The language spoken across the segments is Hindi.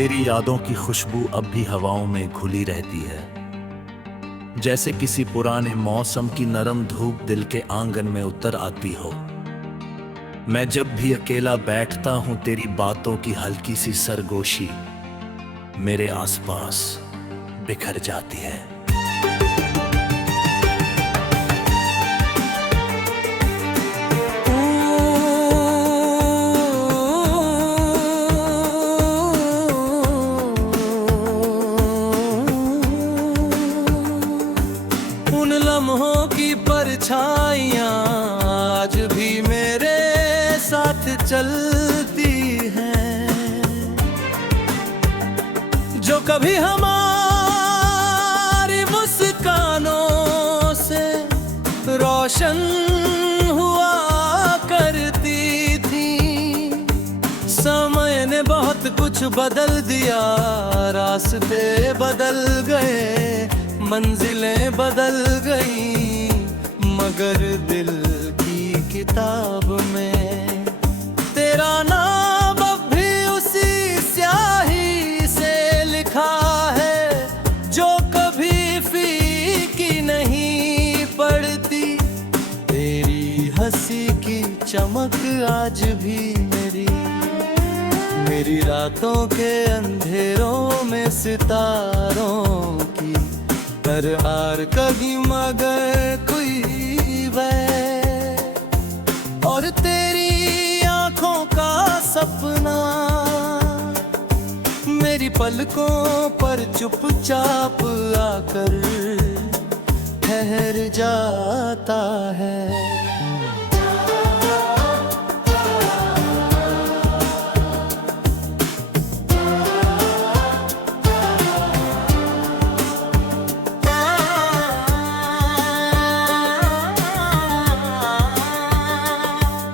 तेरी यादों की खुशबू अब भी हवाओं में घुली रहती है, जैसे किसी पुराने मौसम की नरम धूप दिल के आंगन में उतर आती हो। मैं जब भी अकेला बैठता हूं, तेरी बातों की हल्की सी सरगोशी मेरे आसपास बिखर जाती है। उन लम्हों की परछाइयां आज भी मेरे साथ चलती हैं, जो कभी हमारी मुस्कानों से रोशन हुआ करती थी। समय ने बहुत कुछ बदल दिया, रास्ते बदल गए, मंजिलें बदल गई, मगर दिल की किताब में तेरा नाम अब भी उसी स्याही से लिखा है, जो कभी फीकी नहीं पड़ती। तेरी हंसी की चमक आज भी मेरी रातों के अंधेरों में सितारों की आर कभी मगर कोई वै, और तेरी आंखों का सपना मेरी पलकों पर चुपचाप आकर ठहर जाता है।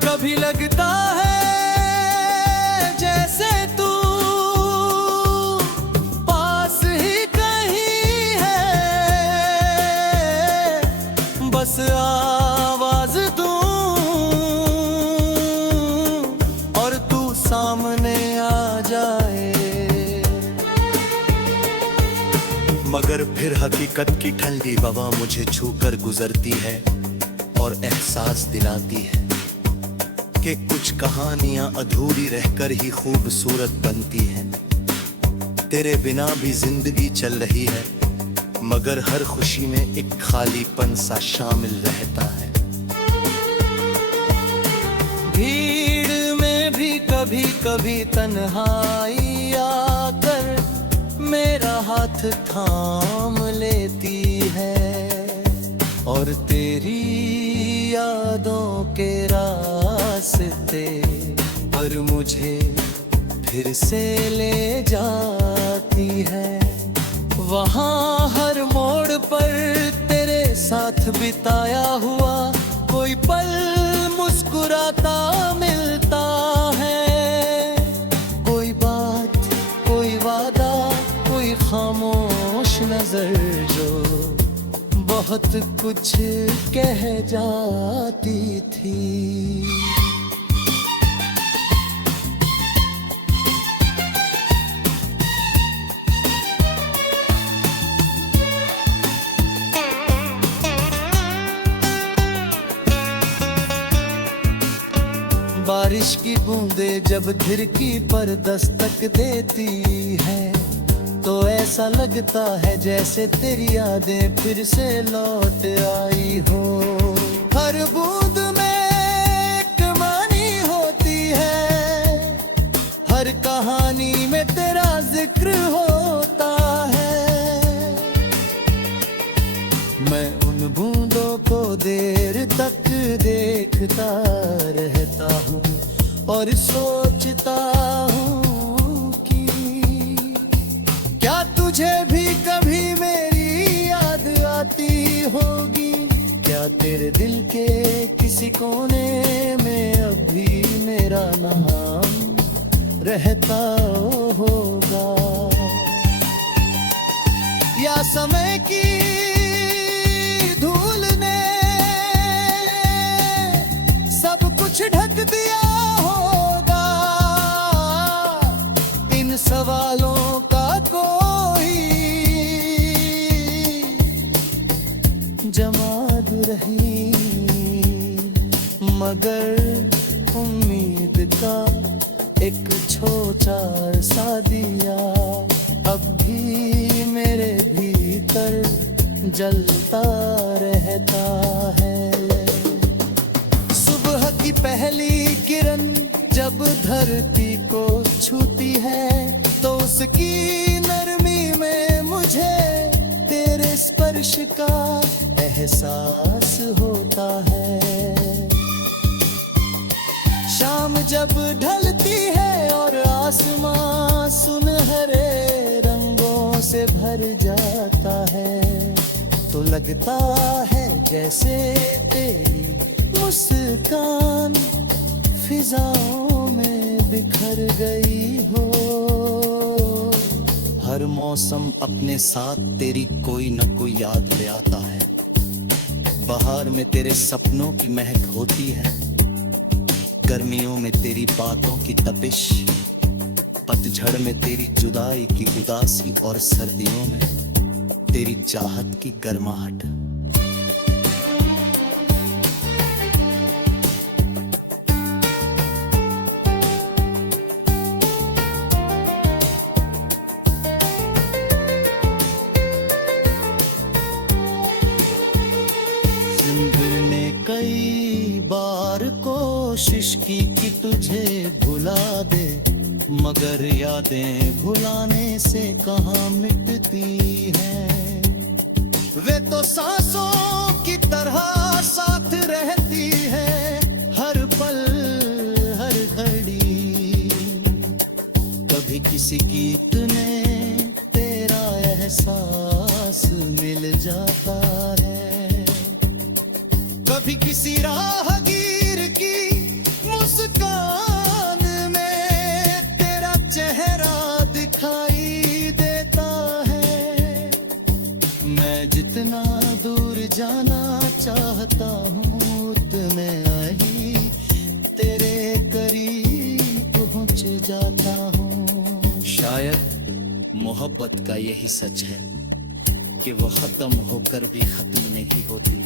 कभी लगता है जैसे तू पास ही कहीं है, बस आवाज दूं और तू सामने आ जाए। मगर फिर हकीकत की ठंडी हवा मुझे छूकर गुजरती है और एहसास दिलाती है कि कुछ कहानियां अधूरी रहकर ही खूबसूरत बनती हैं। तेरे बिना भी जिंदगी चल रही है, मगर हर खुशी में एक खालीपन सा शामिल रहता है। भीड़ में भी कभी कभी तन्हाई आकर मेरा हाथ थाम लेती है, और तेरी यादों के रास्ते पर मुझे फिर से ले जाती है। वहाँ हर मोड़ पर तेरे साथ बिताया हुआ कोई पल मुस्कुराता मिलता है। कोई बात, कोई वादा, कोई खामोश नजर जो बहुत कुछ कह जाती थी। बारिश की बूंदें जब खिड़की पर दस्तक देती है, तो ऐसा लगता है जैसे तेरी यादें फिर से लौट आई हो। हर बूंद में एक कहानी होती है, हर कहानी में तेरा जिक्र होता है। मैं उन बूंदों को देर तक देखता रहता हूँ और सोचता हूँ कि क्या तुझे भी कभी मेरी याद आती होगी। क्या तेरे दिल के किसी कोने में अभी मेरा नाम रहता होगा, या समय की धूल ने सब कुछ ढक दिया होगा। इन सवालों रही, मगर उम्मीद का एक छोटा सा दिया अब भी मेरे भीतर जलता रहता है। सुबह की पहली किरण जब धरती को छूती है तो उसकी नरमी में मुझे तेरे स्पर्श का एहसास होता है। शाम जब ढलती है और आसमां सुनहरे रंगों से भर जाता है तो लगता है जैसे तेरी मुस्कान फिजाओं में बिखर गई हो। हर मौसम अपने साथ तेरी कोई न कोई याद ले आता है। बहार में तेरे सपनों की महक होती है, गर्मियों में तेरी बातों की तपिश, पतझड़ में तेरी जुदाई की उदासी और सर्दियों में तेरी चाहत की गर्माहट। जिंदगी ने कई बार कोशिश की कि तुझे भुला दे, मगर यादें भुलाने से कहाँ मिटती हैं। वे तो सांसों की तरह साथ रहती है हर पल हर घड़ी। कभी किसी गीत में तेरा एहसास मिल जाता है, कभी किसी राहगीर की मुस्कान में तेरा चेहरा दिखाई देता है। मैं जितना दूर जाना चाहता हूँ उतने ही तेरे करीब पहुँच जाता हूँ। शायद मोहब्बत का यही सच है कि वो खत्म होकर भी खत्म नहीं होती।